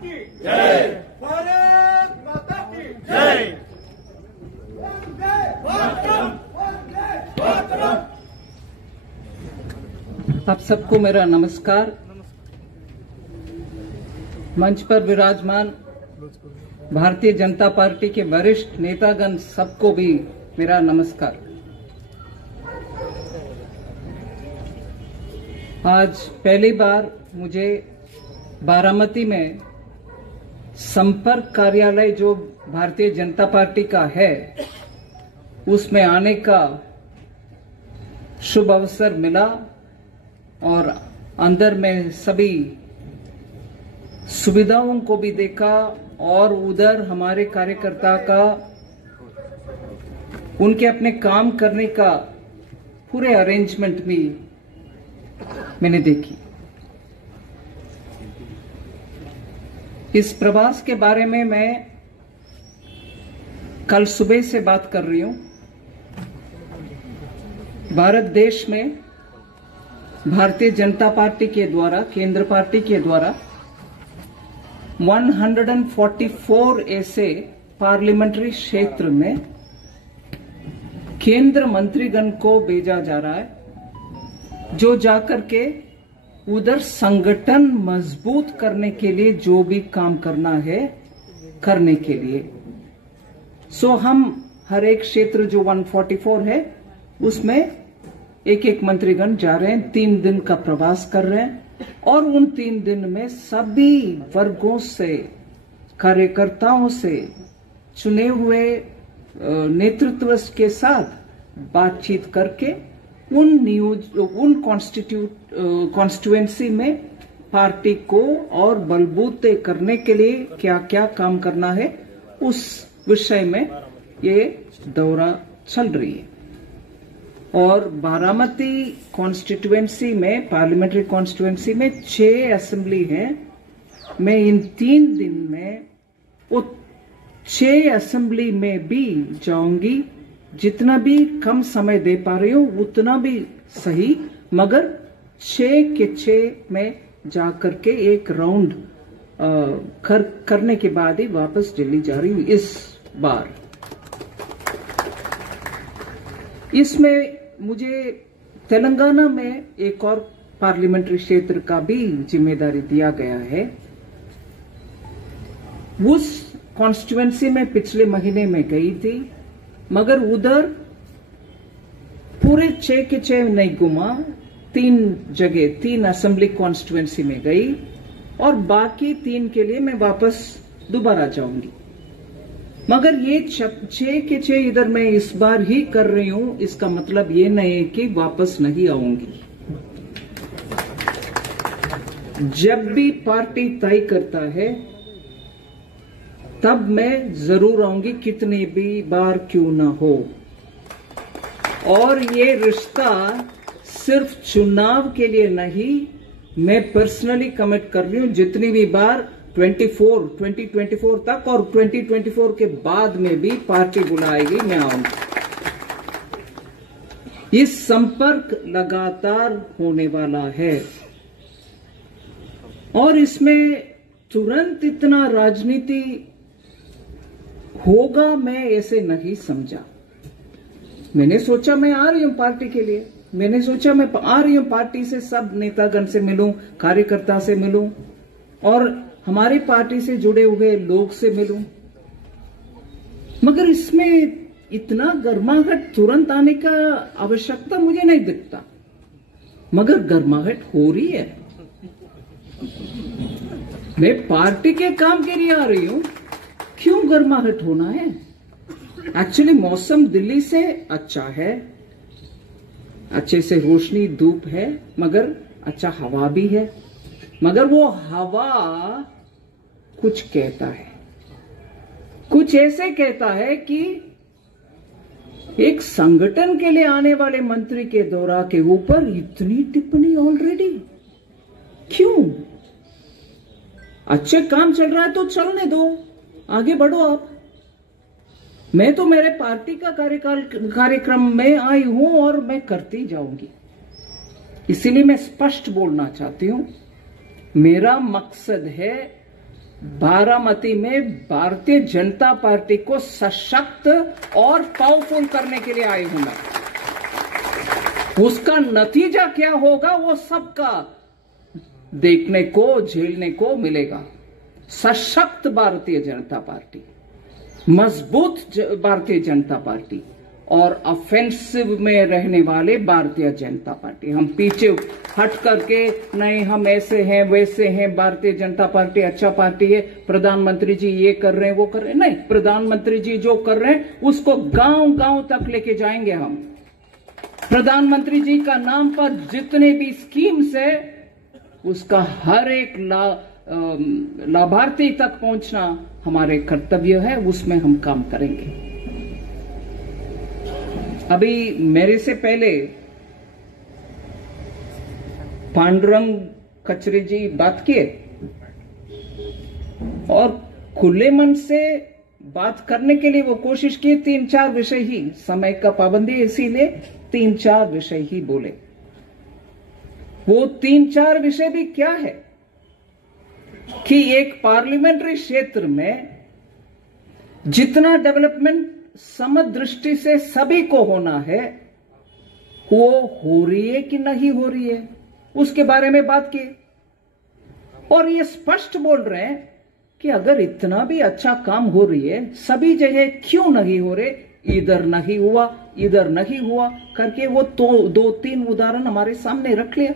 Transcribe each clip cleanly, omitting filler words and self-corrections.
की जय, भारत माता की जय। आप सबको मेरा नमस्कार। मंच पर विराजमान भारतीय जनता पार्टी के वरिष्ठ नेतागण सबको भी मेरा नमस्कार। आज पहली बार मुझे बारामती में संपर्क कार्यालय जो भारतीय जनता पार्टी का है उसमें आने का शुभ अवसर मिला और अंदर में सभी सुविधाओं को भी देखा और उधर हमारे कार्यकर्ता का उनके अपने काम करने का पूरे अरेंजमेंट भी मैंने देखी। इस प्रवास के बारे में मैं कल सुबह से बात कर रही हूं। भारत देश में भारतीय जनता पार्टी के द्वारा, केंद्र पार्टी के द्वारा 144 ऐसे पार्लियामेंट्री क्षेत्र में केंद्र मंत्रीगण को भेजा जा रहा है, जो जाकर के उधर संगठन मजबूत करने के लिए जो भी काम करना है करने के लिए। सो हम हर एक क्षेत्र जो 144 है उसमें एक एक मंत्रीगण जा रहे हैं, 3 दिन का प्रवास कर रहे हैं और उन 3 दिन में सभी वर्गों से, कार्यकर्ताओं से, चुने हुए नेतृत्व के साथ बातचीत करके उन कॉन्स्टिट्यूएंसी में पार्टी को और बलबूत करने के लिए क्या क्या काम करना है उस विषय में ये दौरा चल रही है। और बारामती कॉन्स्टिट्यूएंसी में, पार्लियामेंट्री कॉन्स्टिट्यूएंसी में 6 असेंबली है। मैं इन 3 दिन में वो 6 असेंबली में भी जाऊंगी। जितना भी कम समय दे पा रही हूं उतना भी सही, मगर 6 के 6 में जाकर के एक राउंड करने के बाद ही वापस दिल्ली जा रही हूं इस बार। इसमें मुझे तेलंगाना में एक और पार्लियामेंट्री क्षेत्र का भी जिम्मेदारी दिया गया है। उस कॉन्स्टिट्यूएंसी में पिछले महीने में गई थी, मगर उधर पूरे 6 के 6 नहीं घुमा। 3 जगह, 3 असेंबली कॉन्स्टिट्यूएंसी में गई और बाकी 3 के लिए मैं वापस दोबारा जाऊंगी। मगर ये 6 के 6 इधर मैं इस बार ही कर रही हूं, इसका मतलब ये नहीं है कि वापस नहीं आऊंगी। जब भी पार्टी तय करता है तब मैं जरूर आऊंगी, कितनी भी बार क्यों ना हो। और ये रिश्ता सिर्फ चुनाव के लिए नहीं, मैं पर्सनली कमिट कर रही हूं, जितनी भी बार 2024 तक और 2024 के बाद में भी पार्टी बुलाएगी मैं आऊंगी। ये संपर्क लगातार होने वाला है और इसमें तुरंत इतना राजनीति होगा मैं ऐसे नहीं समझा। मैंने सोचा मैं आ रही हूं पार्टी के लिए, मैंने सोचा मैं आ रही हूं पार्टी से, सब नेतागण से मिलूं, कार्यकर्ता से मिलूं और हमारी पार्टी से जुड़े हुए लोग से मिलूं। मगर इसमें इतना गर्माहट तुरंत आने का आवश्यकता मुझे नहीं दिखता, मगर गर्माहट हो रही है। मैं पार्टी के काम के लिए आ रही हूं, क्यों गर्माहट होना है? एक्चुअली मौसम दिल्ली से अच्छा है, अच्छे से रोशनी धूप है, मगर अच्छा हवा भी है। मगर वो हवा कुछ कहता है, कुछ ऐसे कहता है कि एक संगठन के लिए आने वाले मंत्री के दौरा के ऊपर इतनी टिप्पणी ऑलरेडी क्यों? अच्छे काम चल रहा है तो चलने दो, आगे बढ़ो आप। मैं तो मेरे पार्टी का कार्यक्रम में आई हूं और मैं करती जाऊंगी। इसीलिए मैं स्पष्ट बोलना चाहती हूं, मेरा मकसद है बारामती में भारतीय जनता पार्टी को सशक्त और पावरफुल करने के लिए आई हूं मैं। उसका नतीजा क्या होगा वो सबका देखने को, झेलने को मिलेगा। सशक्त भारतीय जनता पार्टी, मजबूत भारतीय जनता पार्टी और ऑफेंसिव में रहने वाले भारतीय जनता पार्टी। हम पीछे हट करके नहीं हम ऐसे हैं वैसे हैं, भारतीय जनता पार्टी अच्छा पार्टी है, प्रधानमंत्री जी ये कर रहे हैं वो कर रहे हैं, नहीं, प्रधानमंत्री जी जो कर रहे हैं उसको गांव गांव तक लेके जाएंगे हम। प्रधानमंत्री जी का नाम पर जितने भी स्कीम्स है उसका हर एक लाभार्थी तक पहुंचना हमारे कर्तव्य है, उसमें हम काम करेंगे। अभी मेरे से पहले पांडुरंग कचरे जी बात किए और खुले मन से बात करने के लिए वो कोशिश की। 3-4 विषय ही, समय का पाबंदी है इसीलिए 3-4 विषय ही बोले। वो 3-4 विषय भी क्या है कि एक पार्लियामेंट्री क्षेत्र में जितना डेवलपमेंट समदृष्टि से सभी को होना है वो हो रही है कि नहीं हो रही है, उसके बारे में बात की। और ये स्पष्ट बोल रहे हैं कि अगर इतना भी अच्छा काम हो रही है सभी जगह क्यों नहीं हो रहे, इधर नहीं हुआ इधर नहीं हुआ करके वो तो 2-3 उदाहरण हमारे सामने रख लिया।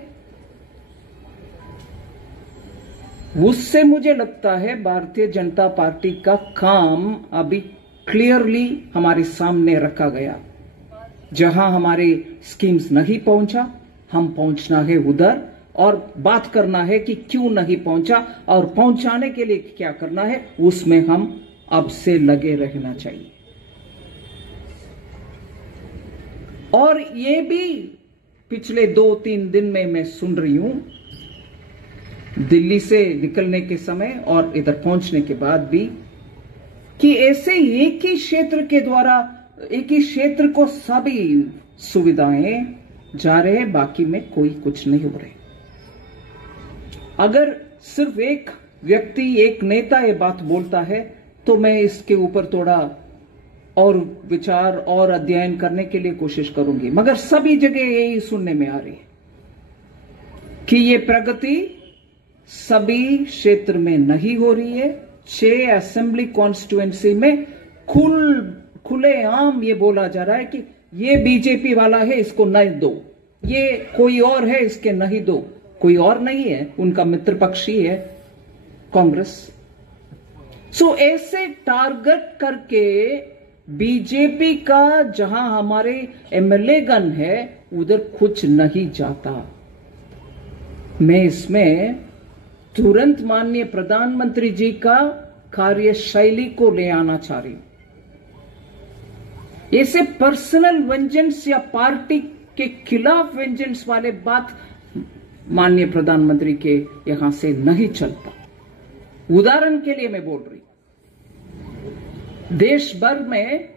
उससे मुझे लगता है भारतीय जनता पार्टी का काम अभी क्लियरली हमारे सामने रखा गया। जहां हमारे स्कीम्स नहीं पहुंचा, हम पहुंचना है उधर और बात करना है कि क्यों नहीं पहुंचा और पहुंचाने के लिए क्या करना है, उसमें हम अब से लगे रहना चाहिए। और ये भी पिछले 2-3 दिन में मैं सुन रही हूं, दिल्ली से निकलने के समय और इधर पहुंचने के बाद भी, कि ऐसे एक ही क्षेत्र के द्वारा, एक ही क्षेत्र को सभी सुविधाएं जा रहे हैं, बाकी में कोई कुछ नहीं हो रहे। अगर सिर्फ एक व्यक्ति, एक नेता ये बात बोलता है तो मैं इसके ऊपर थोड़ा और विचार और अध्ययन करने के लिए कोशिश करूंगी, मगर सभी जगह यही सुनने में आ रही है कि ये प्रगति सभी क्षेत्र में नहीं हो रही है। 6 असेंबली कॉन्स्टिट्यूएंसी में खुलेआम ये बोला जा रहा है कि ये बीजेपी वाला है इसको नहीं दो, ये कोई और है इसके नहीं दो। कोई और नहीं है, उनका मित्र पक्ष ही है कांग्रेस। सो ऐसे टारगेट करके बीजेपी का जहां हमारे एमएलए गण है उधर कुछ नहीं जाता। मैं इसमें तुरंत माननीय प्रधानमंत्री जी का कार्यशैली को ले आना चाह रही हूं। ऐसे पर्सनल वेंजेंस या पार्टी के खिलाफ वेंजेंस वाले बात माननीय प्रधानमंत्री के यहां से नहीं चलता। उदाहरण के लिए मैं बोल रही, देश भर में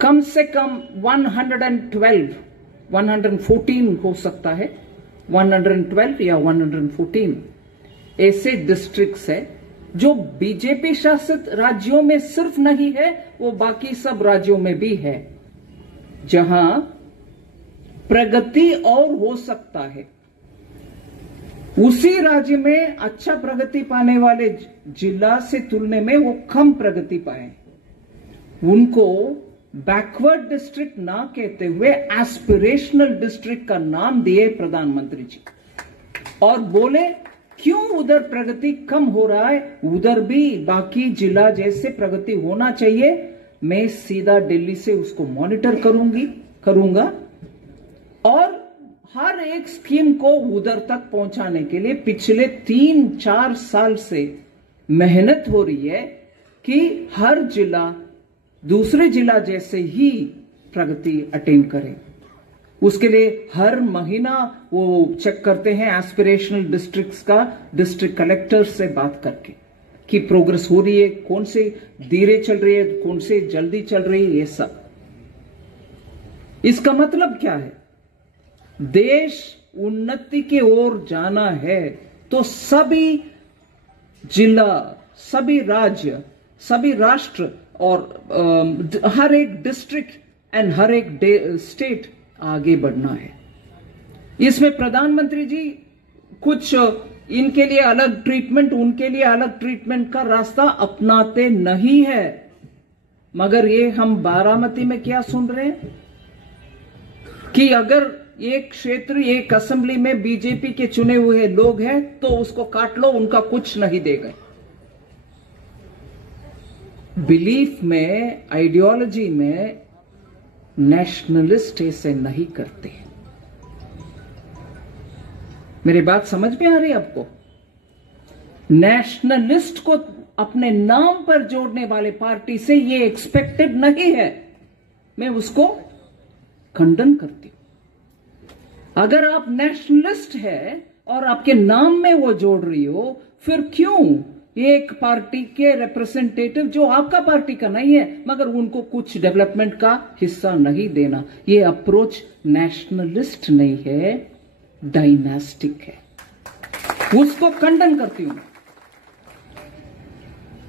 कम से कम 112, 114 हो सकता है, 112 या 114 ऐसे डिस्ट्रिक्ट्स है जो बीजेपी शासित राज्यों में सिर्फ नहीं है, वो बाकी सब राज्यों में भी है, जहां प्रगति और हो सकता है। उसी राज्य में अच्छा प्रगति पाने वाले जिला से तुलना में वो कम प्रगति पाए, उनको बैकवर्ड डिस्ट्रिक्ट ना कहते हुए एस्पिरेशनल डिस्ट्रिक्ट का नाम दिए प्रधानमंत्री जी, और बोले क्यों उधर प्रगति कम हो रहा है, उधर भी बाकी जिला जैसे प्रगति होना चाहिए। मैं सीधा दिल्ली से उसको मॉनिटर करूंगा और हर एक स्कीम को उधर तक पहुंचाने के लिए पिछले 3-4 साल से मेहनत हो रही है कि हर जिला दूसरे जिला जैसे ही प्रगति अटेन करे। उसके लिए हर महीना वो चेक करते हैं एस्पिरेशनल डिस्ट्रिक्ट्स का, डिस्ट्रिक्ट कलेक्टर से बात करके कि प्रोग्रेस हो रही है, कौन से धीरे चल रही है, कौन से जल्दी चल रही है, ये सब। इसका मतलब क्या है? देश उन्नति की ओर जाना है तो सभी जिला, सभी राज्य, सभी राष्ट्र और हर एक डिस्ट्रिक्ट एंड हर एक स्टेट आगे बढ़ना है। इसमें प्रधानमंत्री जी कुछ इनके लिए अलग ट्रीटमेंट, उनके लिए अलग ट्रीटमेंट का रास्ता अपनाते नहीं है। मगर ये हम बारामती में क्या सुन रहे हैं कि अगर एक क्षेत्र, एक असेंबली में बीजेपी के चुने हुए लोग हैं तो उसको काट लो, उनका कुछ नहीं देगा। बिलीफ में, आइडियोलॉजी में नेशनलिस्ट ऐसे नहीं करते। मेरी बात समझ में आ रही है आपको? नेशनलिस्ट को अपने नाम पर जोड़ने वाले पार्टी से ये एक्सपेक्टेड नहीं है। मैं उसको खंडन करती हूं। अगर आप नेशनलिस्ट है और आपके नाम में वो जोड़ रही हो, फिर क्यों एक पार्टी के रिप्रेजेंटेटिव जो आपका पार्टी का नहीं है मगर उनको कुछ डेवलपमेंट का हिस्सा नहीं देना? ये अप्रोच नेशनलिस्ट नहीं है, डायनास्टिक है। उसको खंडन करती हूं।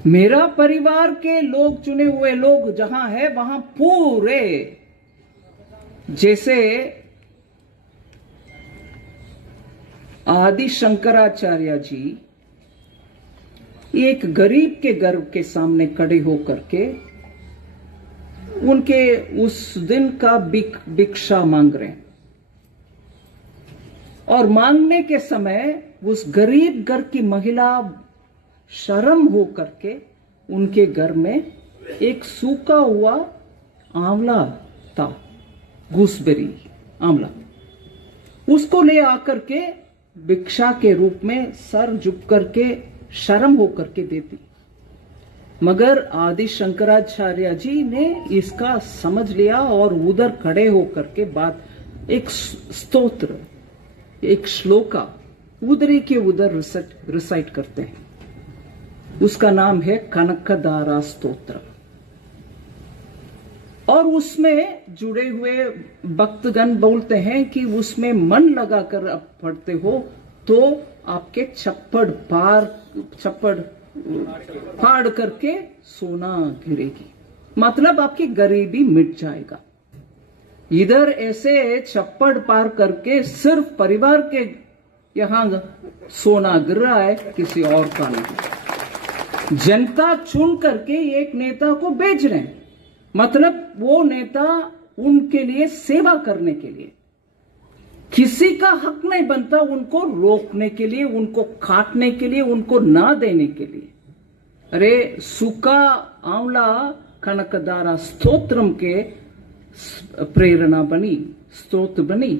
मेरा परिवार के लोग, चुने हुए लोग जहां है वहां पूरे, जैसे आदि शंकराचार्य जी एक गरीब के घर के सामने खड़े होकर के उनके उस दिन का भिक्षा मांग रहे हैं, और मांगने के समय उस गरीब घर की महिला शर्म होकर के उनके घर में एक सूखा हुआ आंवला था, गूसबेरी आंवला, उसको ले आकर के भिक्षा के रूप में सर झुक करके शर्म होकर के देती। मगर आदि शंकराचार्य जी ने इसका समझ लिया और उधर खड़े होकर के बात, एक स्तोत्र, एक श्लोका उधरी के उधर रिसाइट करते हैं। उसका नाम है कनकदारा स्तोत्र। और उसमें जुड़े हुए भक्तगण बोलते हैं कि उसमें मन लगाकर आप पढ़ते हो तो आपके छप्पड़ फाड़ करके सोना गिरेगी, मतलब आपकी गरीबी मिट जाएगा। इधर ऐसे छप्पड़ पार करके सिर्फ परिवार के यहां सोना गिर रहा है, किसी और का नहीं। जनता चुन करके एक नेता को भेज रहे हैं, मतलब वो नेता उनके लिए सेवा करने के लिए। किसी का हक नहीं बनता उनको रोकने के लिए, उनको काटने के लिए, उनको ना देने के लिए। अरे सूखा आंवला कनकदारा स्तोत्रम के प्रेरणा बनी, स्रोत बनी,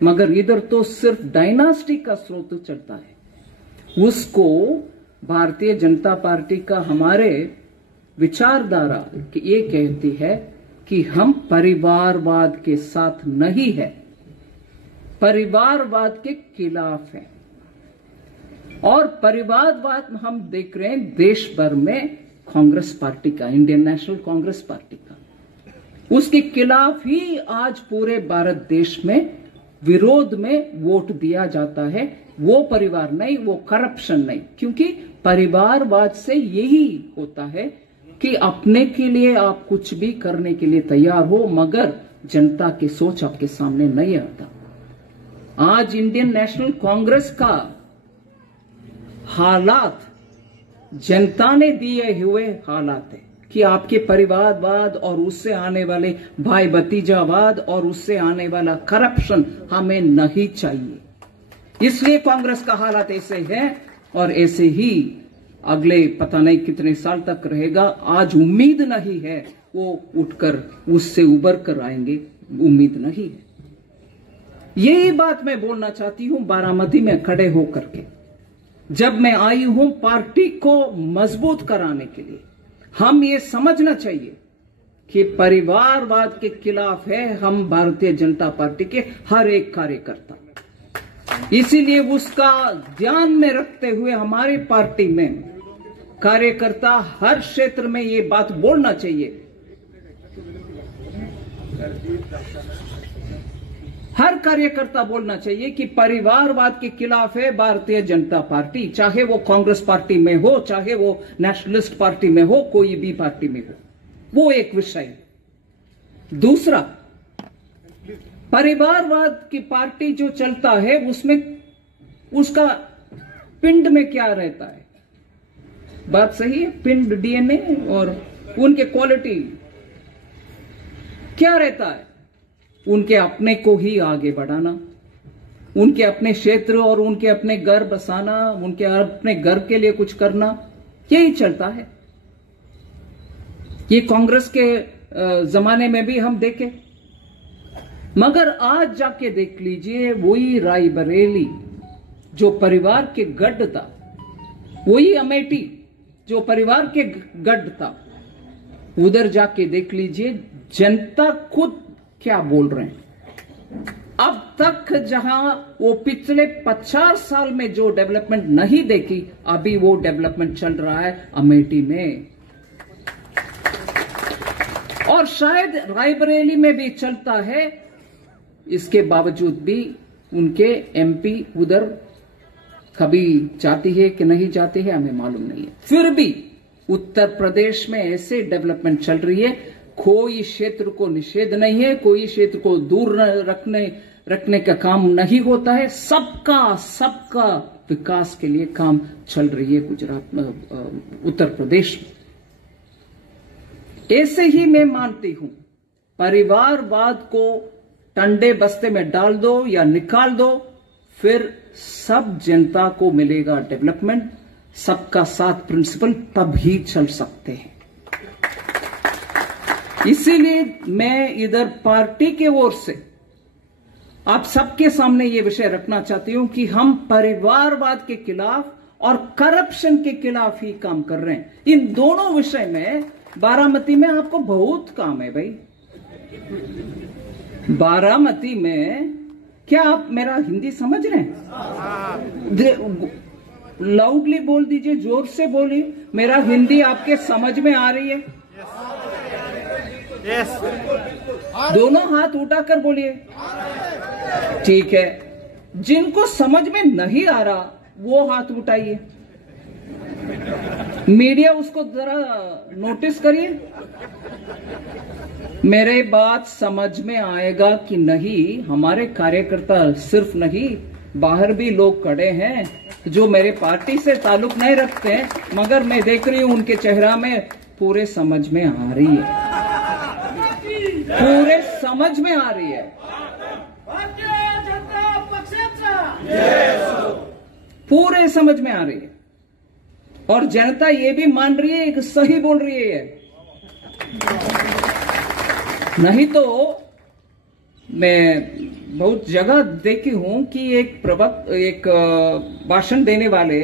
मगर इधर तो सिर्फ डायनास्टी का स्रोत चलता है। उसको भारतीय जनता पार्टी का हमारे विचारधारा ये कहती है कि हम परिवारवाद के साथ नहीं है, परिवारवाद के खिलाफ है। और परिवारवाद हम देख रहे हैं देश भर में कांग्रेस पार्टी का, इंडियन नेशनल कांग्रेस पार्टी का, उसके खिलाफ ही आज पूरे भारत देश में विरोध में वोट दिया जाता है। वो परिवार नहीं, वो करप्शन नहीं, क्योंकि परिवारवाद से यही होता है कि अपने के लिए आप कुछ भी करने के लिए तैयार हो, मगर जनता की सोच आपके सामने नहीं आता। आज इंडियन नेशनल कांग्रेस का हालात जनता ने दिए हुए हालात है कि आपके परिवारवाद और उससे आने वाले भाई भतीजावाद और उससे आने वाला करप्शन हमें नहीं चाहिए। इसलिए कांग्रेस का हालात ऐसे है और ऐसे ही अगले पता नहीं कितने साल तक रहेगा। आज उम्मीद नहीं है वो उठकर उससे उबर कर आएंगे, उम्मीद नहीं है। यही बात मैं बोलना चाहती हूं बारामती में खड़े होकर के। जब मैं आई हूं पार्टी को मजबूत कराने के लिए, हम ये समझना चाहिए कि परिवारवाद के खिलाफ है हम भारतीय जनता पार्टी के हर एक कार्यकर्ता। इसीलिए उसका ध्यान में रखते हुए हमारी पार्टी में कार्यकर्ता हर क्षेत्र में ये बात बोलना चाहिए हर कार्यकर्ता बोलना चाहिए कि परिवारवाद के खिलाफ है भारतीय जनता पार्टी, चाहे वो कांग्रेस पार्टी में हो, चाहे वो नेशनलिस्ट पार्टी में हो, कोई भी पार्टी में हो, वो एक विषय है। दूसरा, परिवारवाद की पार्टी जो चलता है उसमें उसका पिंड में क्या रहता है? बात सही है, पिंड डीएनए और उनके क्वालिटी क्या रहता है? उनके अपने को ही आगे बढ़ाना, उनके अपने क्षेत्र और उनके अपने घर बसाना, उनके अपने घर के लिए कुछ करना, यही चलता है। ये कांग्रेस के जमाने में भी हम देखे, मगर आज जाके देख लीजिए, वही रायबरेली जो परिवार के गढ़ था, वही अमेठी जो परिवार के गढ़ था, उधर जाके देख लीजिए जनता खुद क्या बोल रहे हैं। अब तक जहां वो पिछले 50 साल में जो डेवलपमेंट नहीं देखी, अभी वो डेवलपमेंट चल रहा है अमेठी में, और शायद रायबरेली में भी चलता है। इसके बावजूद भी उनके एमपी उधर कभी जाती है कि नहीं जाती है हमें मालूम नहीं है। फिर भी उत्तर प्रदेश में ऐसे डेवलपमेंट चल रही है, कोई क्षेत्र को निषेध नहीं है, कोई क्षेत्र को दूर रखने का काम नहीं होता है, सबका विकास के लिए काम चल रही है गुजरात में, उत्तर प्रदेश में। ऐसे ही मैं मानती हूं, परिवारवाद को टंडे बस्ते में डाल दो या निकाल दो, फिर सब जनता को मिलेगा डेवलपमेंट। सबका साथ प्रिंसिपल तब ही चल सकते हैं। इसीलिए मैं इधर पार्टी के ओर से आप सबके सामने ये विषय रखना चाहती हूं कि हम परिवारवाद के खिलाफ और करप्शन के खिलाफ ही काम कर रहे हैं। इन दोनों विषय में बारामती में आपको बहुत काम है भाई। बारामती में क्या आप मेरा हिंदी समझ रहे हैं? लाउडली बोल दीजिए, जोर से बोलिए, मेरा हिंदी आपके समझ में आ रही है? यस। दोनों हाथ उठाकर बोलिए। ठीक है, जिनको समझ में नहीं आ रहा वो हाथ उठाइए। मीडिया उसको जरा नोटिस करिए, मेरे बात समझ में आएगा कि नहीं। हमारे कार्यकर्ता सिर्फ नहीं, बाहर भी लोग खड़े हैं जो मेरे पार्टी से ताल्लुक नहीं रखते हैं, मगर मैं देख रही हूं उनके चेहरा में पूरे समझ में आ रही है, पूरे समझ में आ रही है, पूरे समझ में आ रही है। और जनता ये भी मान रही है कि सही बोल रही है। नहीं तो मैं बहुत जगह देखी हूं कि एक भाषण देने वाले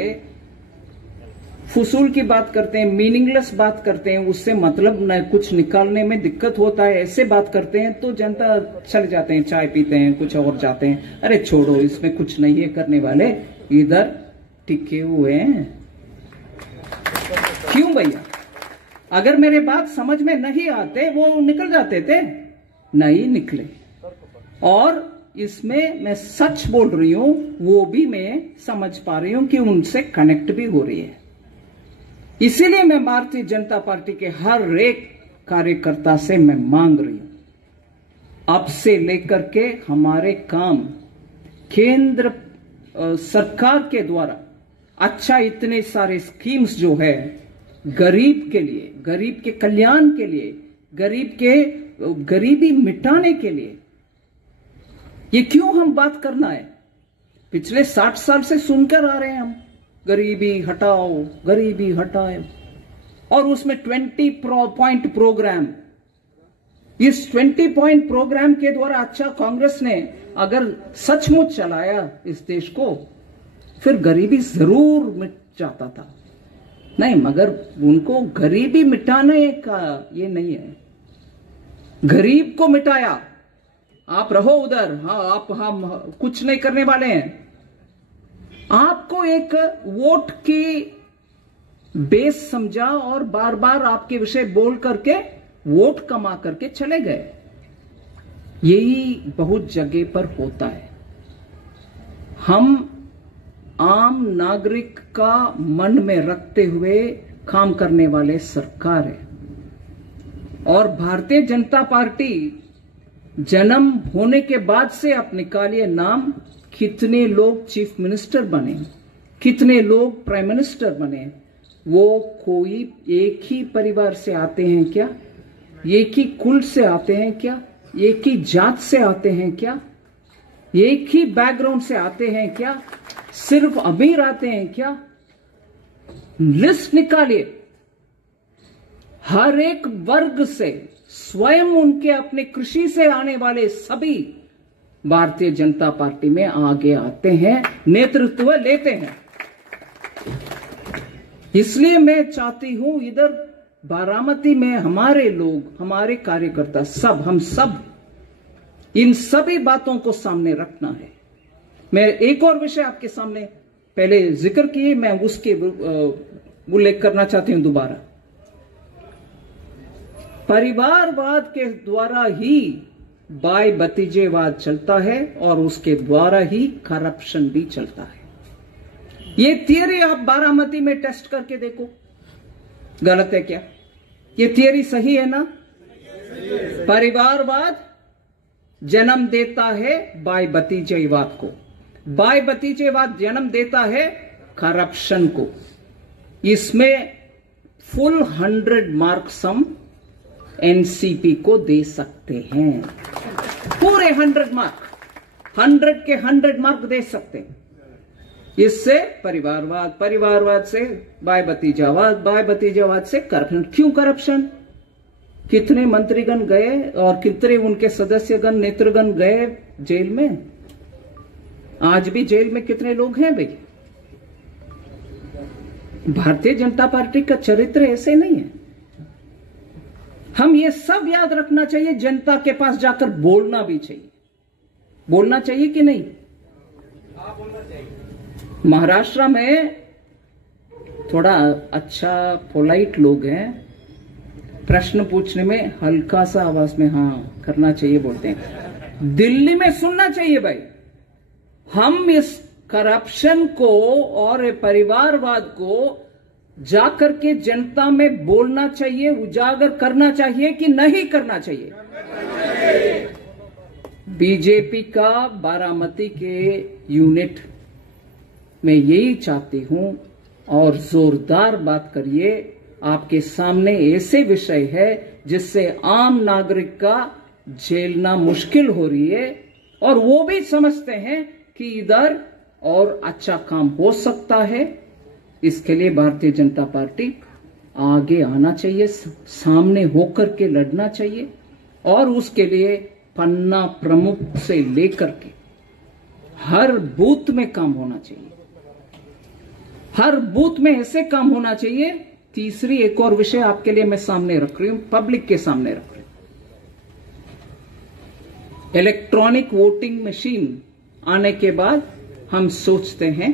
फुसूल की बात करते हैं, मीनिंगलेस बात करते हैं, उससे मतलब न कुछ निकालने में दिक्कत होता है, ऐसे बात करते हैं तो जनता चले जाते हैं, चाय पीते हैं, कुछ और जाते हैं। अरे छोड़ो, इसमें कुछ नहीं है करने वाले, इधर टिके हुए हैं। क्यों भैया? अगर मेरे बात समझ में नहीं आते वो निकल जाते थे, नहीं निकले। और इसमें मैं सच बोल रही हूं, वो भी मैं समझ पा रही हूं कि उनसे कनेक्ट भी हो रही है। इसीलिए मैं भारतीय जनता पार्टी के हर एक कार्यकर्ता से मैं मांग रही हूं, अब से लेकर के हमारे काम केंद्र सरकार के द्वारा अच्छा इतने सारे स्कीम्स जो है गरीब के लिए, गरीब के कल्याण के लिए, गरीब के गरीबी मिटाने के लिए, ये क्यों हम बात करना है? पिछले 60 साल से सुनकर आ रहे हैं हम, गरीबी हटाओ, गरीबी हटाओ। और उसमें 20 पॉइंट प्रोग्राम, इस 20 पॉइंट प्रोग्राम के द्वारा अच्छा कांग्रेस ने अगर सचमुच चलाया इस देश को, फिर गरीबी जरूर मिट जाता था। नहीं, मगर उनको गरीबी मिटाने का ये नहीं है। गरीब को मिटाया, आप रहो उधर, हाँ आप हम कुछ नहीं करने वाले हैं। आपको एक वोट की बेस समझा और बार बार आपके विषय बोल करके वोट कमा करके चले गए। यही बहुत जगह पर होता है। हम आम नागरिक का मन में रखते हुए काम करने वाले सरकार है। और भारतीय जनता पार्टी जन्म होने के बाद से आप निकालिए नाम, कितने लोग चीफ मिनिस्टर बने, कितने लोग प्राइम मिनिस्टर बने, वो कोई एक ही परिवार से आते हैं क्या? एक ही कुल से आते हैं क्या? एक ही जात से आते हैं क्या? एक ही बैकग्राउंड से आते हैं क्या? सिर्फ अमीर आते हैं क्या? लिस्ट निकालिए। हर एक वर्ग से, स्वयं उनके अपने कृषि से आने वाले सभी भारतीय जनता पार्टी में आगे आते हैं, नेतृत्व लेते हैं। इसलिए मैं चाहती हूं इधर बारामती में हमारे लोग, हमारे कार्यकर्ता सब, हम सब इन सभी बातों को सामने रखना है। मैं एक और विषय आपके सामने पहले जिक्र किए, मैं उसके उल्लेख करना चाहती हूं दोबारा। परिवारवाद के द्वारा ही बाय भतीजेवाद चलता है और उसके द्वारा ही करप्शन भी चलता है। ये थियरी आप बारामती में टेस्ट करके देखो, गलत है क्या? ये थियरी सही है ना? परिवारवाद जन्म देता है बाय भतीजेवाद को, बाय भतीजेवाद जन्म देता है करप्शन को। इसमें फुल 100 मार्क्स हम एनसीपी को दे सकते हैं, पूरे 100 मार्क, 100 के 100 मार्क दे सकते हैं। इससे परिवारवाद, परिवारवाद से बाय भतीजावाद, बाय भतीजावाद से करप्शन। क्यों करप्शन? कितने मंत्रीगण गए और कितने उनके सदस्यगण, नेतृगण गए जेल में? आज भी जेल में कितने लोग हैं भाई? भारतीय जनता पार्टी का चरित्र ऐसे नहीं है। हम ये सब याद रखना चाहिए, जनता के पास जाकर बोलना भी चाहिए। बोलना चाहिए कि नहीं? महाराष्ट्र में थोड़ा अच्छा पोलाइट लोग हैं, प्रश्न पूछने में हल्का सा आवाज में हाँ करना चाहिए बोलते हैं। दिल्ली में सुनना चाहिए भाई। हम इस करप्शन को और परिवारवाद को जाकर के जनता में बोलना चाहिए, उजागर करना चाहिए कि नहीं करना चाहिए? बीजेपी का बारामती के यूनिट मैं यही चाहती हूं, और जोरदार बात करिए। आपके सामने ऐसे विषय है जिससे आम नागरिक का झेलना मुश्किल हो रही है, और वो भी समझते हैं कि इधर और अच्छा काम हो सकता है। इसके लिए भारतीय जनता पार्टी आगे आना चाहिए, सामने होकर के लड़ना चाहिए, और उसके लिए पन्ना प्रमुख से लेकर के हर बूथ में काम होना चाहिए, हर बूथ में ऐसे काम होना चाहिए। तीसरी एक और विषय आपके लिए मैं सामने रख रही हूं, पब्लिक के सामने रख रही हूं। इलेक्ट्रॉनिक वोटिंग मशीन आने के बाद हम सोचते हैं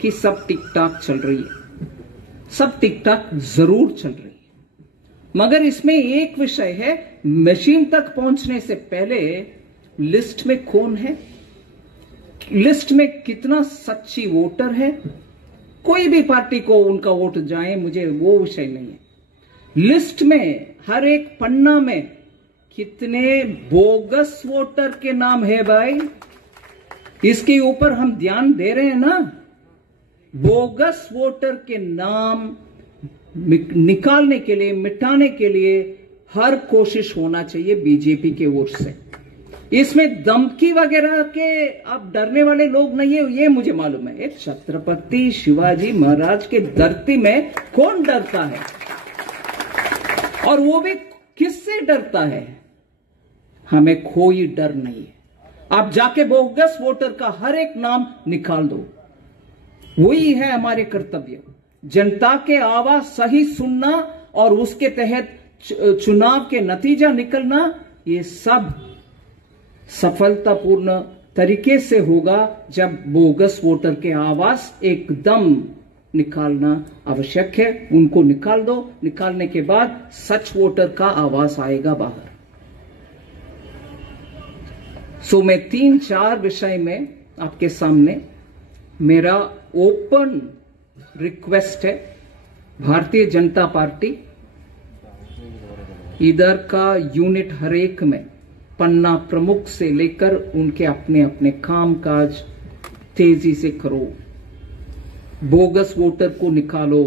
कि सब ठीक ठाक चल रही है, सब ठीक ठाक जरूर चल रही है, मगर इसमें एक विषय है, मशीन तक पहुंचने से पहले लिस्ट में कौन है, लिस्ट में कितना सच्ची वोटर है। कोई भी पार्टी को उनका वोट जाए, मुझे वो विषय नहीं है। लिस्ट में हर एक पन्ना में कितने बोगस वोटर के नाम है भाई, इसके ऊपर हम ध्यान दे रहे हैं ना? बोगस वोटर के नाम निकालने के लिए, मिटाने के लिए हर कोशिश होना चाहिए बीजेपी के ओर से। इसमें धमकी वगैरह के आप डरने वाले लोग नहीं है, ये मुझे मालूम है। एक छत्रपति शिवाजी महाराज के धरती में कौन डरता है, और वो भी किससे डरता है? हमें कोई डर नहीं है। आप जाके बोगस वोटर का हर एक नाम निकाल दो, वही है हमारे कर्तव्य। जनता के आवाज सही सुनना और उसके तहत चुनाव के नतीजा निकलना, ये सब सफलतापूर्ण तरीके से होगा जब बोगस वोटर के आवाज एकदम निकालना आवश्यक है। उनको निकाल दो, निकालने के बाद सच वोटर का आवाज आएगा बाहर। सो मैं 3-4 विषय में आपके सामने मेरा ओपन रिक्वेस्ट है। भारतीय जनता पार्टी इधर का यूनिट हर एक में पन्ना प्रमुख से लेकर उनके अपने अपने काम काज तेजी से करो, बोगस वोटर को निकालो,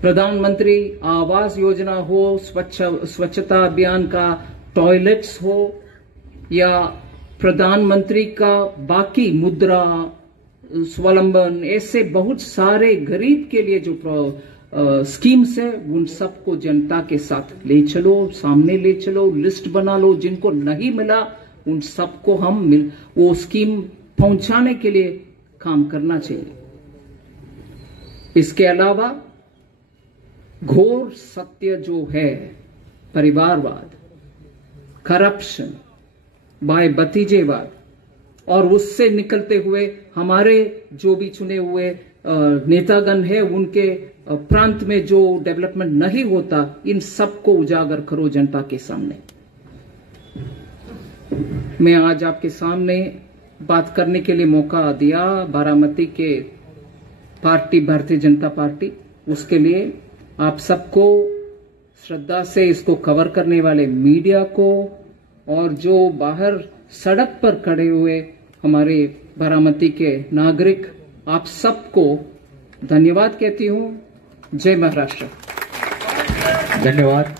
प्रधानमंत्री आवास योजना हो, स्वच्छता अभियान का टॉयलेट्स हो, या प्रधानमंत्री का बाकी मुद्रा स्वावलंबन, ऐसे बहुत सारे गरीब के लिए जो स्कीम्स है उन सबको जनता के साथ ले चलो, सामने ले चलो, लिस्ट बना लो। जिनको नहीं मिला उन सबको हम वो स्कीम पहुंचाने के लिए काम करना चाहिए। इसके अलावा घोर सत्य जो है परिवारवाद, करप्शन, बाय भतीजेवाद और उससे निकलते हुए हमारे जो भी चुने हुए नेतागण है उनके प्रांत में जो डेवलपमेंट नहीं होता, इन सबको उजागर करो जनता के सामने। मैं आज आपके सामने बात करने के लिए मौका दिया बारामती के पार्टी भारतीय जनता पार्टी, उसके लिए आप सबको, श्रद्धा से इसको कवर करने वाले मीडिया को और जो बाहर सड़क पर खड़े हुए हमारे बारामती के नागरिक, आप सबको धन्यवाद कहती हूं। जय महाराष्ट्र। धन्यवाद।